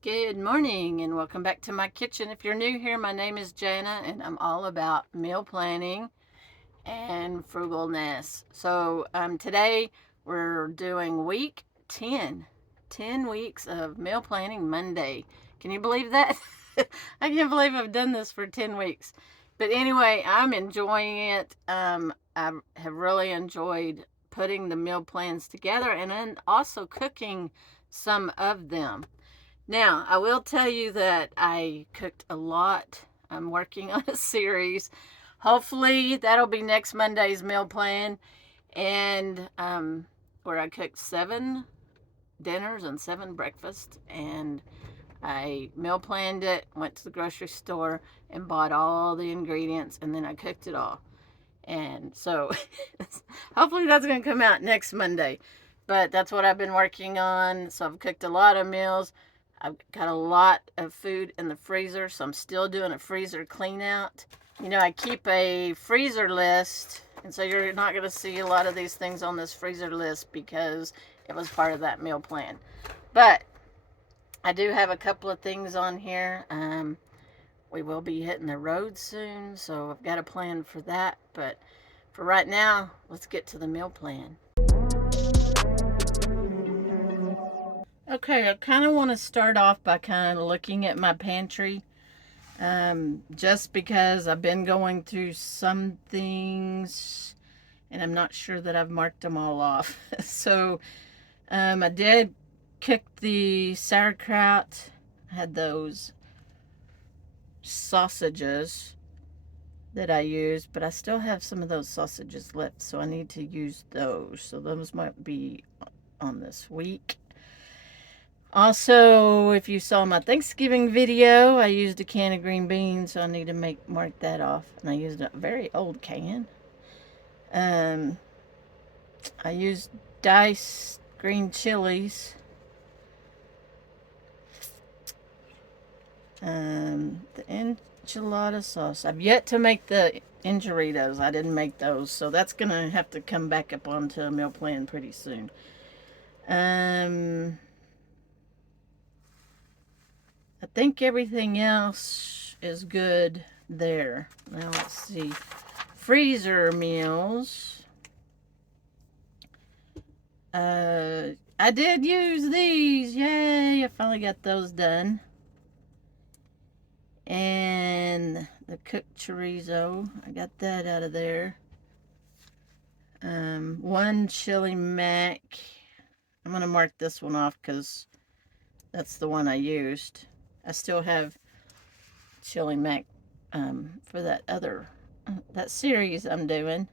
Good morning and welcome back to my kitchen. If you're new here, my name is Jana and I'm all about meal planning and frugalness. So today we're doing week 10. 10 weeks of meal planning Monday. Can you believe that? I can't believe I've done this for 10 weeks. But anyway, I'm enjoying it. I have really enjoyed putting the meal plans together and then also cooking some of them. Now, I will tell you that I cooked a lot. I'm working on a series. Hopefully, that'll be next Monday's meal plan. And where I cooked 7 dinners and 7 breakfasts. And I meal planned it, went to the grocery store, and bought all the ingredients. And then I cooked it all. And so, hopefully, that's going to come out next Monday. But that's what I've been working on. So, I've cooked a lot of meals. I've got a lot of food in the freezer, so I'm still doing a freezer clean out. You know, I keep a freezer list, and so you're not going to see a lot of these things on this freezer list because it was part of that meal plan. But I do have a couple of things on here. We will be hitting the road soon, so I've got a plan for that. But for right now, let's get to the meal plan. Okay, I kind of want to start off by kind of looking at my pantry. Just because I've been going through some things and I'm not sure that I've marked them all off. So, I did cook the sauerkraut. I had those sausages that I used, but I still have some of those sausages left, so I need to use those. So those might be on this week. Also, if you saw my Thanksgiving video, I used a can of green beans, so I need to mark that off. And I used a very old can. I used diced green chilies. The enchilada sauce. I've yet to make the enchiladas. I didn't make those, so that's gonna have to come back up onto a meal plan pretty soon. I think everything else is good there. Now let's see. Freezer meals. I did use these. Yay! I finally got those done. And the cooked chorizo. I got that out of there. One chili mac. I'm going to mark this one off because that's the one I used. I still have chili mac for that other that series I'm doing.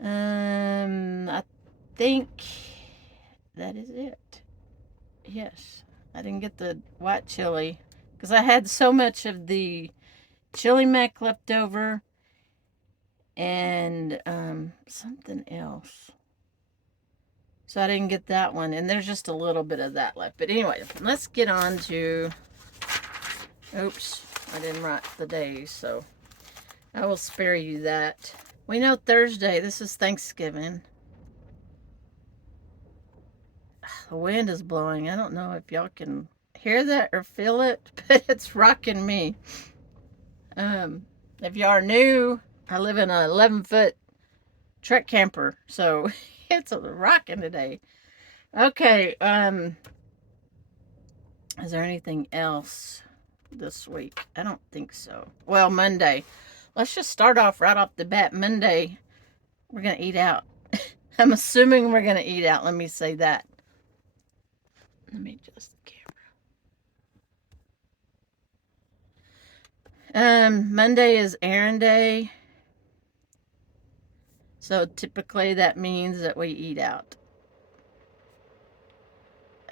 I think that is it. Yes, I didn't get the white chili because I had so much of the chili mac left over and something else. So I didn't get that one, and there's just a little bit of that left. But anyway, let's get on to, oops, I didn't write the days, so I will spare you that. We know Thursday, this is Thanksgiving. The wind is blowing. I don't know if y'all can hear that or feel it, but it's rocking me. If y'all are new, I live in an 11-foot Trek camper, so it's rocking today. Okay, is there anything else this week? I don't think so. Well, Monday. Let's just start off right off the bat. Monday, we're going to eat out. I'm assuming we're going to eat out. Let me say that. Let me adjust the camera. Monday is errand day. So typically that means that we eat out.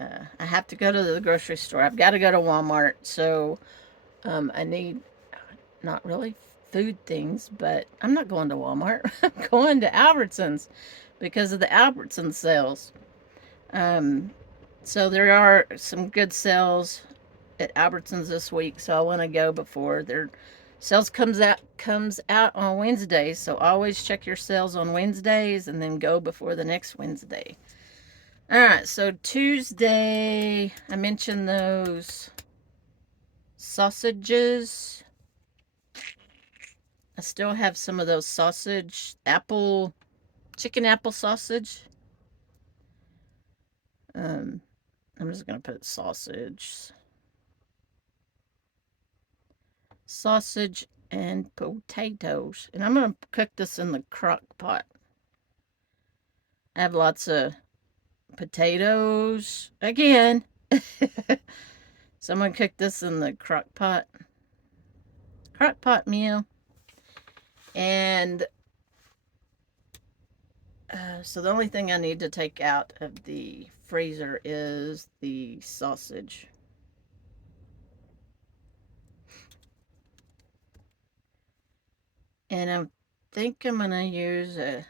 I have to go to the grocery store. I've got to go to Walmart. So I need not really food things, but I'm not going to Walmart. I'm going to Albertsons because of the Albertsons sales. So there are some good sales at Albertsons this week, so I want to go before their sales comes out on Wednesdays. So always check your sales on Wednesdays and then go before the next Wednesday. Alright, so Tuesday, I mentioned those sausages. I still have some of those chicken apple sausage. I'm just going to put sausage and potatoes. And I'm going to cook this in the crock pot. I have lots of potatoes again. So I'm going to cook this in the crock pot meal. And so the only thing I need to take out of the freezer is the sausage. And I think I'm going to use a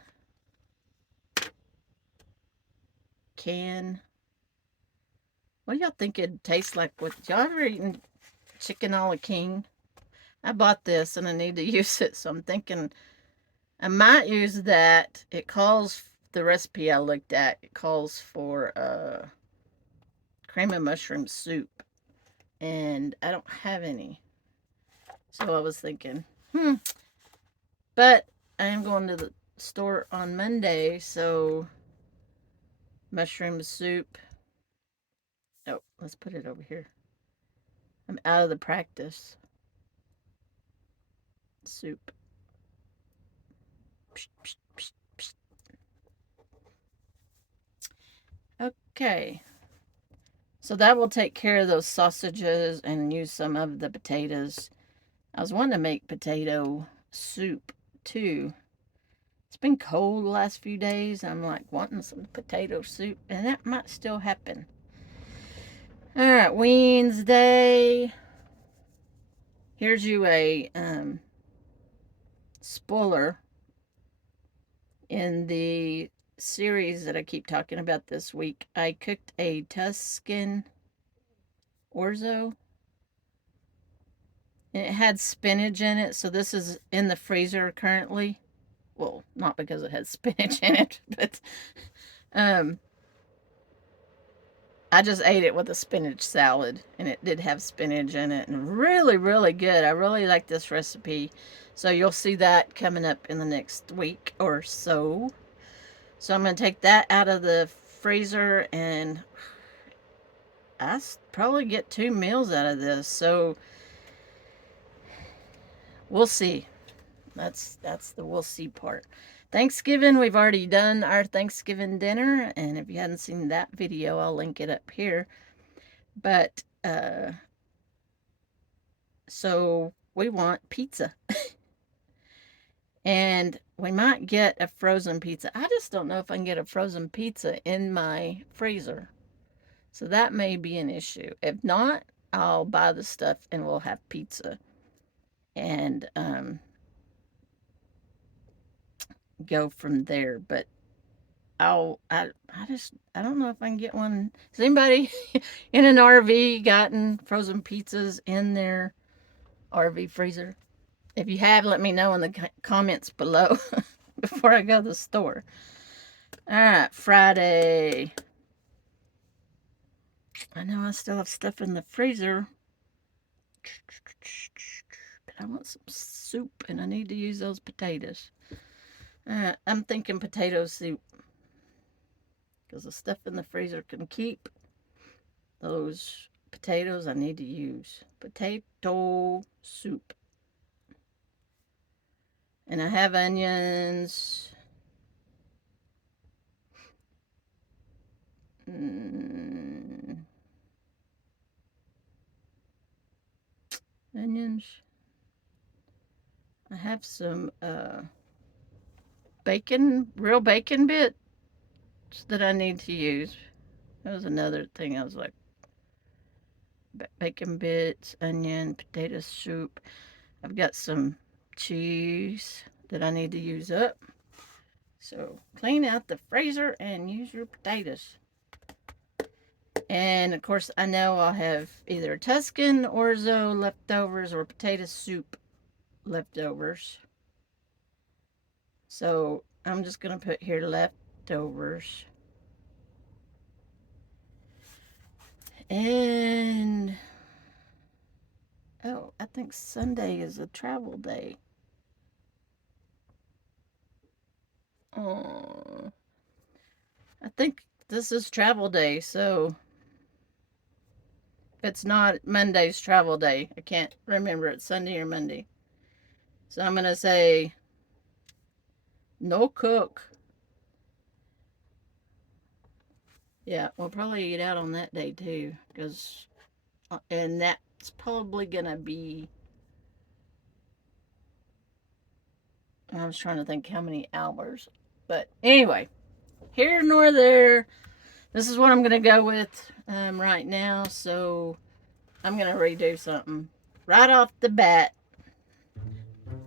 can. What do y'all think it'd taste like? Y'all ever eaten chicken a la king? I bought this and I need to use it, so I'm thinking I might use that. It calls, the recipe I looked at, it calls for cream of mushroom soup. And I don't have any. So I was thinking, But I am going to the store on Monday, so mushroom soup. Oh, let's put it over here. I'm out of the practice. Soup. Okay. So that will take care of those sausages and use some of the potatoes. I was wanting to make potato soup too. It's been cold the last few days. I'm like wanting some potato soup, and that might still happen. All right, Wednesday. Here's you a spoiler in the series that I keep talking about this week. I cooked a Tuscan orzo, and it had spinach in it. So this is in the freezer currently. Well, not because it has spinach in it, but I just ate it with a spinach salad, and it did have spinach in it, and really, really good. I really like this recipe. So you'll see that coming up in the next week or so. So I'm going to take that out of the freezer, and I probably get 2 meals out of this. So we'll see. That's the we'll see part. Thanksgiving, we've already done our Thanksgiving dinner, and if you hadn't seen that video, I'll link it up here. But so we want pizza. And we might get a frozen pizza. I just don't know if I can get a frozen pizza in my freezer. So that may be an issue. If not, I'll buy the stuff and we'll have pizza. And go from there. But I don't know if I can get one. Has anybody in an RV gotten frozen pizzas in their RV freezer? If you have, let me know in the comments below before I go to the store. All right, Friday. I know I still have stuff in the freezer, but I want some soup and I need to use those potatoes. All right, I'm thinking potato soup because the stuff in the freezer can keep. Those potatoes I need to use. Potato soup. And I have onions. Onions. I have some bacon, real bacon bits that I need to use. That was another thing I was like, bacon bits, onion, potato soup. I've got some cheese that I need to use up. So clean out the freezer and use your potatoes. And of course, I know I'll have either Tuscan orzo leftovers or potato soup leftovers. So I'm just going to put here leftovers. And oh, I think Sunday is a travel day. Oh, I think this is travel day, so if it's not Monday's travel day, I can't remember it's Sunday or Monday. So I'm gonna say no cook. Yeah, we'll probably eat out on that day too, because and that's probably gonna be. I was trying to think how many hours, but anyway, here nor there. This is what I'm gonna go with right now. So I'm gonna redo something right off the bat.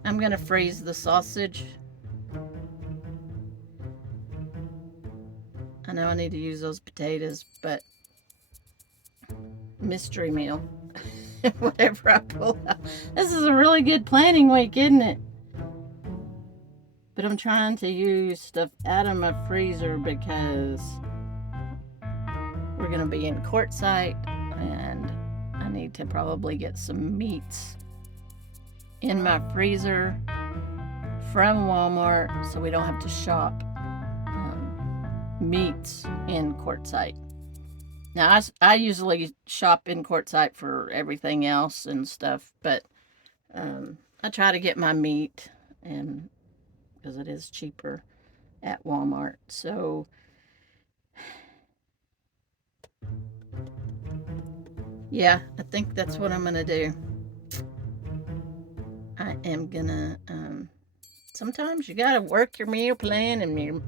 I'm gonna freeze the sausage. I know I need to use those potatoes, but mystery meal. Whatever I pull out. This is a really good planning week, isn't it? But I'm trying to use stuff out of my freezer because we're going to be in quartzsite and I need to probably get some meats in my freezer from Walmart so we don't have to shop meats in quartzsite. Now, I usually shop in quartzsite for everything else and stuff, but I try to get my meat and because it is cheaper at Walmart. So, yeah, I think that's what I'm going to do. I am going to, sometimes you got to work your meal plan, and your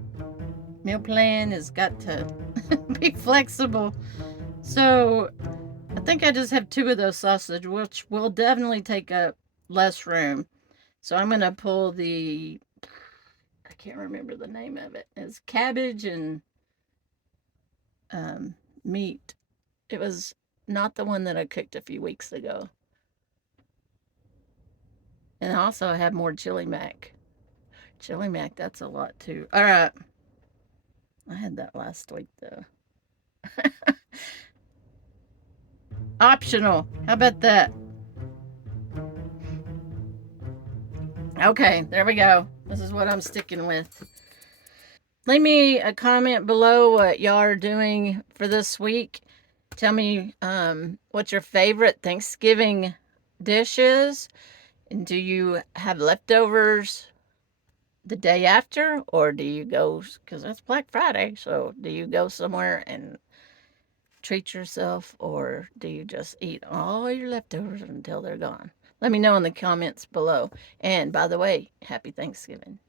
meal plan has got to be flexible. So, I think I just have two of those sausage, which will definitely take up less room. So, I'm going to pull I can't remember the name of it. It's cabbage and meat. It was not the one that I cooked a few weeks ago. And also I have more chili mac. Chili mac, that's a lot too. All right. I had that last week though. Optional. How about that? Okay, there we go. This is what I'm sticking with. Leave me a comment below what y'all are doing for this week. Tell me what your favorite Thanksgiving dish is. And do you have leftovers the day after, or do you go, because it's Black Friday, so do you go somewhere and treat yourself, or do you just eat all your leftovers until they're gone? Let me know in the comments below. And by the way, happy Thanksgiving.